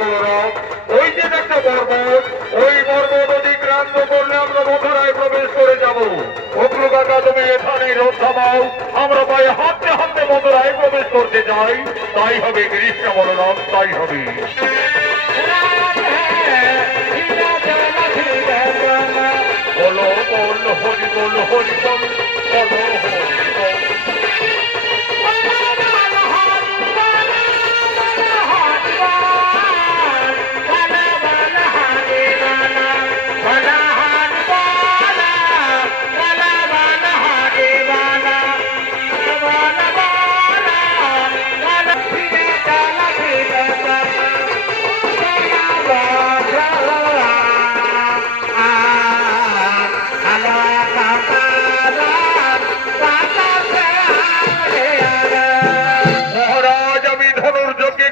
বলরাম, ওই যে একটা পর্বত, ওই পর্বত অতিক্রান্ত করলে আমরা মথুরায় প্রবেশ করে যাব। অগ্রু কাকা, তুমি এখানে রথ থামাও, আমরা পায়ে হাঁটতে হাঁটতে মথুরায় প্রবেশ করতে চাই। তাই হবে কৃষ্ণ বলরাম, তাই হবে। বলো বল হরি বল, হরি বল, বলো হরি বল।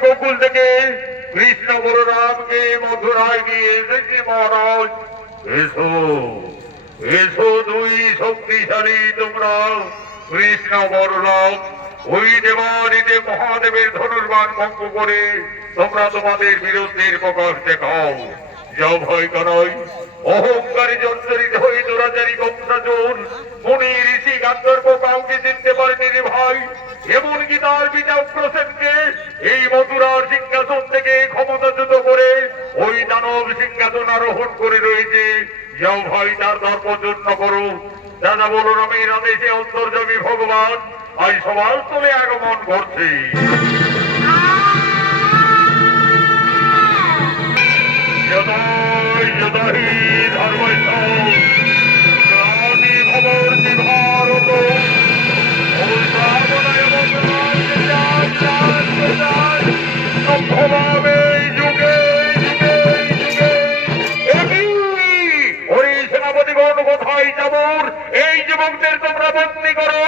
গোকুল থেকে কৃষ্ণ বলরামকে মথুরায় নিয়ে এসেছি মহারাজ। এসো এসো, দুই শক্তিশালী তোমরা কৃষ্ণ বলরাম। ওই দেবাদিতে মহাদেবের ধনুর্বাণ ভঙ্গ করে তোমরা তোমাদের বিরুদ্ধের প্রকাশ দেখাও। যাও ভয় করাই, অহংকারী জর্জরিত হয়ে দুরাচারী কংসাচোর মুনি ঋষি গান্ধর্ব কাউকে চিনতে পারেনি রে ভাই। এমনকি তার পিতা উগ্রসেনকে এই মথুরার সিংহাসন থেকে ক্ষমতাচ্যুত করে ওই দানব সিংহাসন আরোহণ করে রয়েছে। যাও ভাই, তার ধর্মচূর্ণ করো। দাদা বলরামের আদেশে অন্তর্যামী ভগবান আজ সবার তলে আগমন করছে। ভারত সেনাপতিগণ কোথায় যাব? এই যুবকদের তোমরা বন্দী করো।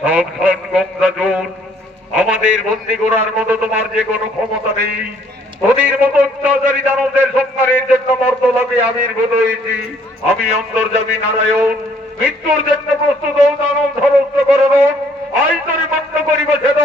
সাবধান গঙ্গাজল, আমাদের বন্দী করার মতো তোমার যে কোনো ক্ষমতা নেই। তোদের মতো অত্যাচারী দানবদের সংহারের জন্য মর্তলোকে আবির্ভূত হয়েছি আমি অন্তর্যামী নারায়ণ। মৃত্যুর জন্য প্রস্তুত দানব ধ্বংস করণ আই তরি বন্ধ করিবে ছেদ।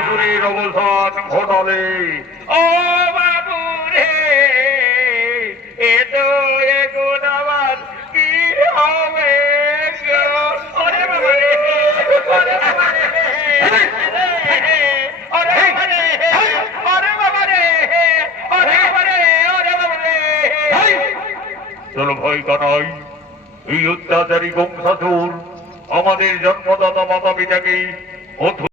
অসুরের অবসান ঘটালে। ও বাবু রে, এ তো এখন আমার কি হবে গো? ওরে বাবা রে, ওরে বাবা রে, ওরে বাবা রে, ওরে বাবা রে, ওরে বাবা রে, ওরে বাবা রে। চলো ভয় কানাই, এই অত্যাচারী বংশাসুর আমাদের জন্মদাতা মাতা পিতাকে